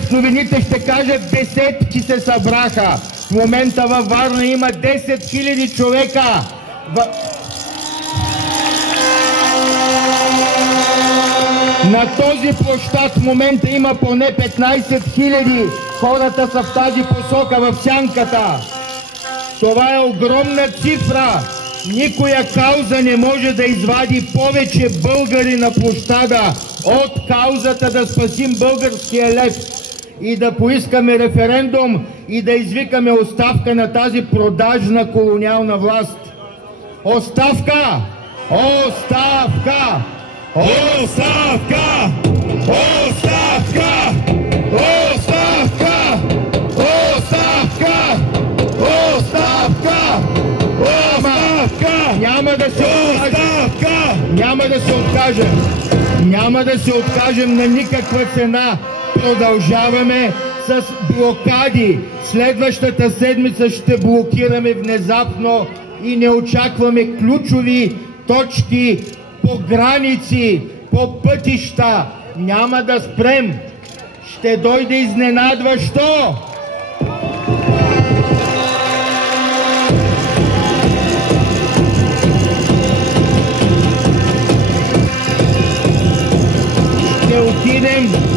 В новините ще кажат, десетки се събраха. В момента във Варна има 10 000 човека. На този площад в момента има поне 15 000. Хората са в тази посока, в сянката. Това е огромна цифра. Никоя кауза не може да извади повече българи на площада от каузата да спасим българския лев и да поискаме референдум и да извикаме оставка на тази продажна колониална власт. Оставка! Оставка! Оставка! Оставка! Оставка! Оставка! Оставка! Оставка! Няма да се откажем! Няма да се откажем! Няма да се откажем на никаква цена! Продължаваме с блокади! Следващата седмица ще блокираме внезапно и не очакваме ключови точки по граници, по пътища. Няма да спрем. Ще дойде изненадващо. Ще отидем